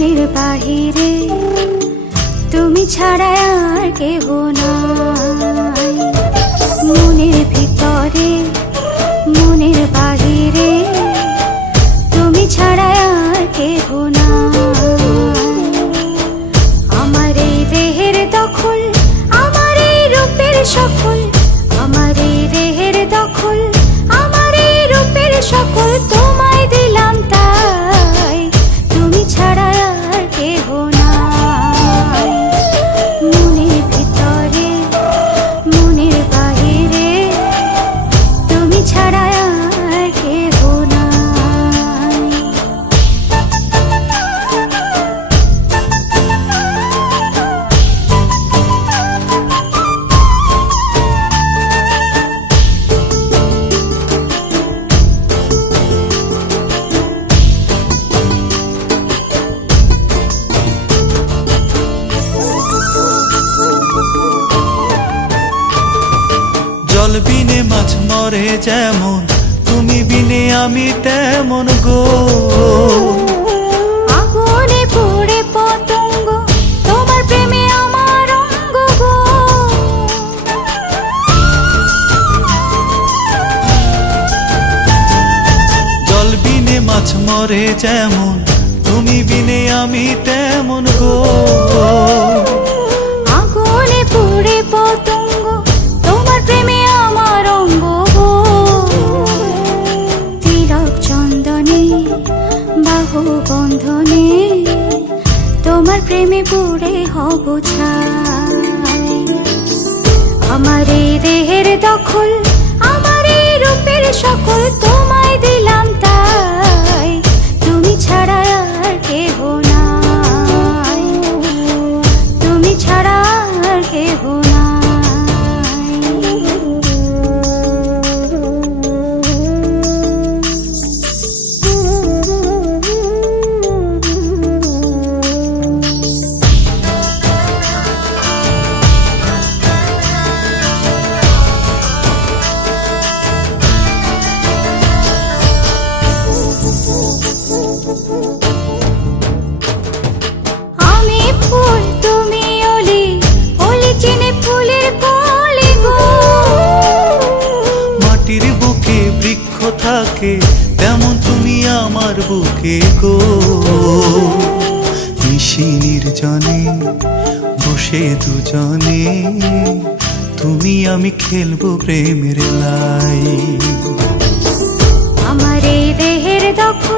মনের বাহিরে তুমি ছাড়া আর কেহ নাই। মনের ভিতরে মনের বাহিরে তুমি ছাড়া আর কেহ নাই। আমার এই দেহের দখল, আমার এই রূপের সকল, আমার এই দেহের দখল, আমার এই রূপের সকল তোমায় দিলাম তাই, তুমি ছাড়া আর কেহ নাই। মনের ভিতরে মনের বাহিরে তুমি ছাড়া আর কেহ নাই। জল বিনে মাছ মরে যেমন, তুমি বিনে আমি তেমন গো। আগুনে পুড়ে পতঙ্গ, তোমার প্রেমে আমার অঙ্গ গো। জল বিনে মাছ মরে যেমন, তুমি বিনে আমি তেমন গো। আগুনে পুড়ে পতঙ্গ, তোমার প্রেমে আমার অঙ্গ গো। তিলক চন্দনে বাহু বন্ধনে তোমার প্রেমে পুড়ে হব ছাই। আমার এই দেহের দখল, আমার এই রূপের সকল তোমায় দিলাম তাই, তুমি ছাড়া আর কেহ নাই, তুমি ছাড়া আর কেহ নাই। আমি ফুল তুমি অলি, অলি চিনে ফুলের কলি গো। মাটির বুকে বৃক্ষ থাকে, তেমন তুমি আমার বুকে গো। নিশি নির্জনে বসে দুজনে, তুমি আমি খেলবো প্রেমের লাই। আমার এই দেহের দখল,